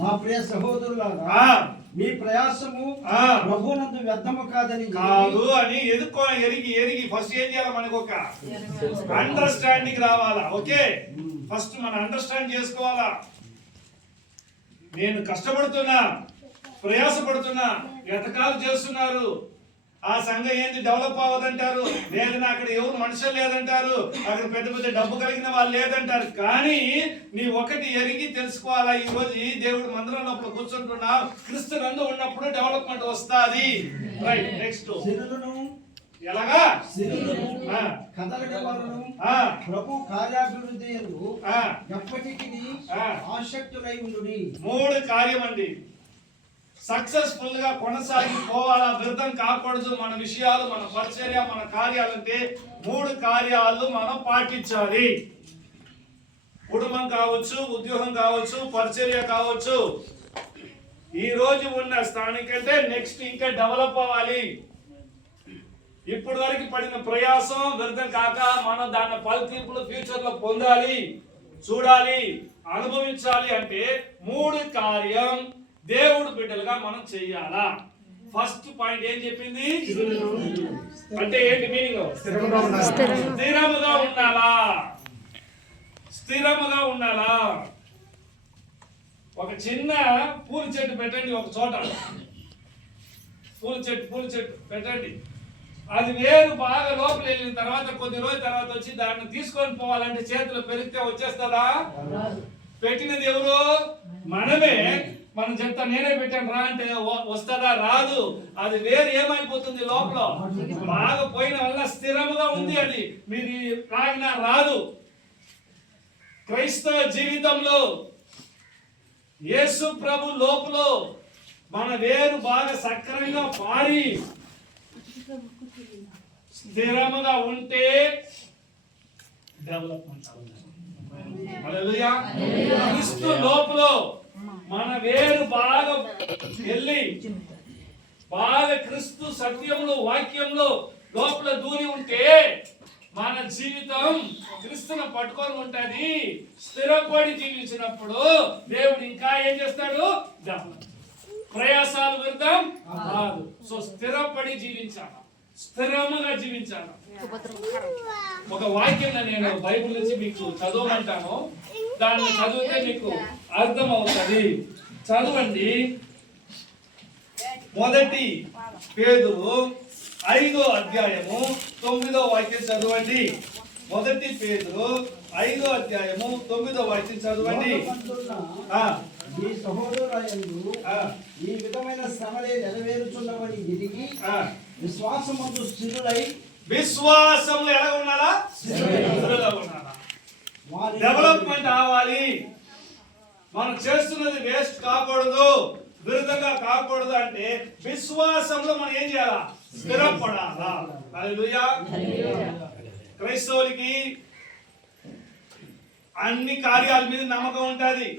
మా ప్రియ సహోదరులారా, మీ ప్రయాసము ప్రభువునందు వ్యర్థము కాదు అని ఎరిగి ఫస్ట్ ఏం చేయాలి? మనకు ఒక అండర్స్టాండింగ్ రావాలా. ఓకే, ఫస్ట్ మనం అండర్స్టాండ్ చేసుకోవాలా. నేను కష్టపడుతున్నా, ప్రయాసపడుతున్నా, ఎతకాలు చేస్తున్నారు. ఆ సంఘం ఏంటి డెవలప్ అవ్వదంటారు, లేదని అక్కడ ఎవరు మనుషులు లేదంటారు, అక్కడ పెద్ద పెద్ద డబ్బు కలిగిన వాళ్ళు లేదంటారు. కానీ నీ ఒకటి ఎరిగి తెలుసుకోవాలా, ఈ రోజు ఈ దేవుడు మందిరం లోపల కూర్చుంటున్నావు, క్రీస్తు నందు ఉన్నప్పుడు డెవలప్మెంట్ వస్తుంది. రైట్, నెక్స్ట్ ఎలాగా ప్రభు కార్యాభివృద్ధి ఎప్పటికీ ఆసక్తులై ఉండుడి. 3 కార్యం అండి. సక్సెస్ఫుల్ గా కొనసాగిపోవాలా, వ్యర్థం కాకూడదు. మన విషయాలు, మన పరిచర్య, మన కార్యాలంటే 3 కార్యాలు మనం పాటించాలి. కుటుంబం కావచ్చు, ఉద్యోగం కావచ్చు, పరిచర్య కావచ్చు. ఈ రోజు ఉన్న స్థానికంటే నెక్స్ట్ ఇంకా డెవలప్ అవ్వాలి. ఇప్పటి వరకు పడిన ప్రయాసం వ్యర్థం కాక మనం దాని ఫలితాలు ఫ్యూచర్ లో పొందాలి, చూడాలి, అనుభవించాలి అంటే 3 కార్యం దేవుడు బిడ్డలుగా మనం చెయ్యాలా. ఫస్ట్ పాయింట్ ఏం చెప్పింది అంటే ఏంటి మీనింగ్? స్థిరముగా ఉండాలా. స్థిరముగా ఉండాలా. ఒక చిన్న పూల చెట్టు పెట్టండి, ఒక చోట పూల చెట్టు పెట్టండి. అది వేరు బాగా లోపల వెళ్ళిన తర్వాత కొద్ది రోజుల తర్వాత వచ్చి దాన్ని తీసుకొని పోవాలంటే చేతులు పెరిగితే వచ్చేస్తుందా? పెట్టినది ఎవరు? మనమే. మనం చెప్తా నేనే పెట్టాను రా అంటే వస్తుందా? రాదు. అది వేరు ఏమైపోతుంది లోపల, బాగా పోయిన వల్ల స్థిరముగా ఉంది. అది మీరు తాగినా రాదు. క్రైస్తవ జీవితంలో యేసు ప్రభు లోపల మన వేరు బాగా సక్రమంగా పారి స్థిరముగా ఉంటే డెవలప్మెంట్ అవుతుంది. హల్లెలూయా. క్రీస్తు లోపల మన వేరు బాగా వెళ్ళి బాగా క్రీస్తు సత్యంలో, వాక్యంలో లోపల దూరి ఉంటే మన జీవితం క్రీస్తును పట్టుకొని ఉంటది. స్థిరపడి జీవించినప్పుడు దేవుడు ఇంకా ఏం చేస్తాడు? ప్రయాసాలు వ్యర్థం కాదు. సో స్థిరపడి జీవించాలి, స్థిరముగా జీవించాలి. ఒక వాక్యం నేను బైబిల్ నుంచి మీకు చదవమంటాను, దాన్ని చదివితే మీకు అర్థం అవుతుంది. చదవండి. 1 పేతురు 5వ అధ్యాయము 9వ వాక్యం చదవండి. 1 పేతురు 5వ అధ్యాయము 9వ వాక్యం చదవండి. మీ సహోదరులందు ఈ విధమైన శ్రమలే నెరవేరుచున్నవని ఎరిగి విశ్వాసమందు స్థిరులై. విశ్వాసంలో ఎలా ఉండాలా? స్థిరులుగా ఉండాలా. డెవలప్మెంట్ అవ్వాలి. మనం చేస్తున్నది వేస్ట్ కాకూడదు, విరుద్ధంగా కాకూడదు అంటే విశ్వాసంలో మనం ఏం చేయాలా? స్థిరపడాలా. హల్లెలూయా. క్రైస్తవులకి అన్ని కార్యాల మీద నమ్మకం ఉంటది.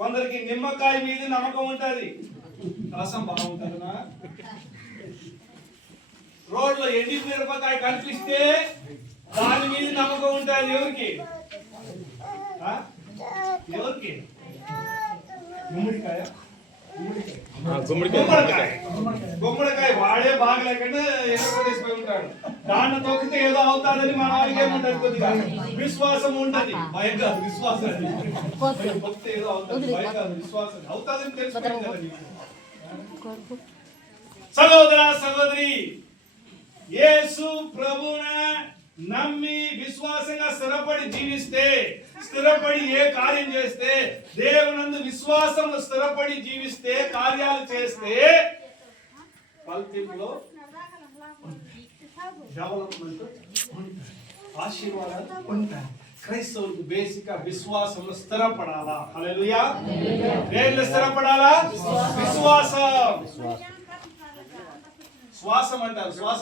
కొందరికి నిమ్మకాయ మీద నమ్మకం ఉంటది, రసం బాగుంటుందా? రోడ్లో ఎండి మిరపకాయ కనిపిస్తే దాని మీద నమ్మకం ఉంటుంది. ఎవరికి? ఎవరికి? గుమ్మడికాయ వాడే బాగలేకుండా ఎక్కడిపోయి ఉంటాడు. దాన్ని తొక్కితే ఏదో అవుతాదని మన వాళ్ళకి ఏముంటది? కొద్దిగా విశ్వాసం ఉంటది, భయం కాదు. విశ్వాసం తొక్కితే ఏదో అవుతుంది, భయం కాదు. విశ్వాసం అవుతాదని తెలుసుకుంటుంది కదా. సహోదర సహోదరి, యేసు ప్రభువున నమ్మి విశ్వాసంగా స్థిరపడి జీవిస్తే, స్థిరపడి ఏ కార్యం చేస్తే, దేవునందు విశ్వాసంలో స్థిరపడి జీవిస్తే, కార్యాలు చేస్తే ఫలితంలో డెవలప్మెంట్, ఆశీర్వాదాలు ఉంటాయి. క్రైస్తవులకు బేసిక్ విశ్వాసంలో స్థిరపడాలా. హల్లెలూయా. దేనిలో స్థిరపడాలా? విశ్వాసం. శ్వాసం అంటారు. శ్వాసం